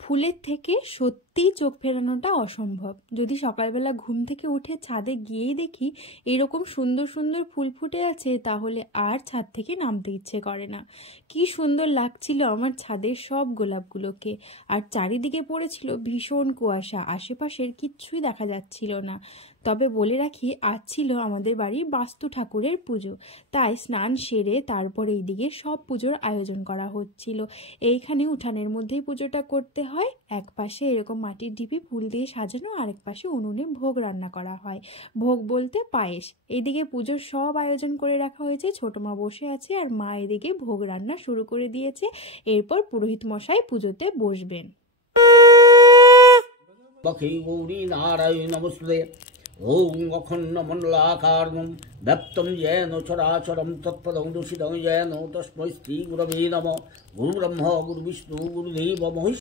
ফুলের থেকে সত্যিই চোখ ফেরানোটা অসম্ভব। যদি সকালবেলা ঘুম থেকে উঠে ছাদে গিয়েই দেখি এরকম সুন্দর সুন্দর ফুল ফুটে আছে, তাহলে আর ছাদ থেকে নামতে ইচ্ছে করে না। কি সুন্দর লাগছিল আমার ছাদের সব গোলাপগুলোকে। আর চারিদিকে পড়েছিল ভীষণ কুয়াশা, আশেপাশের কিচ্ছুই দেখা যাচ্ছিল না। তবে বলে রাখি, আজ ছিল আমাদের বাড়ির বাস্তু ঠাকুরের পুজো, তাই স্নান সেরে তারপর এইদিকে সব পুজোর আয়োজন করা হচ্ছিল। এইখানে উঠানের মধ্যেই পুজোটা করতে হয়। এক পাশে এরকম মাটির ঢিপি ফুল দিয়ে সাজানো, আরেক পাশে উনুনে ভোগ রান্না করা হয়। ভোগ বলতে পায়েস। এইদিকে পুজোর সব আয়োজন করে রাখা হয়েছে, ছোট মা বসে আছে আর মা এদিকে ভোগ রান্না শুরু করে দিয়েছে। এরপর পুরোহিত মশাই পুজোতে বসবেন। ওং অখণ্ড মণ্ডলাকারং ব্যপ্তং যেন চরাচরম তৎপদং দূষিতং যেন তস্मै শ্রী গুরবে নমঃ। গুরু ব্রহ্ম গুরু বিষ্ণু গুরুদেব মহেশ্বর।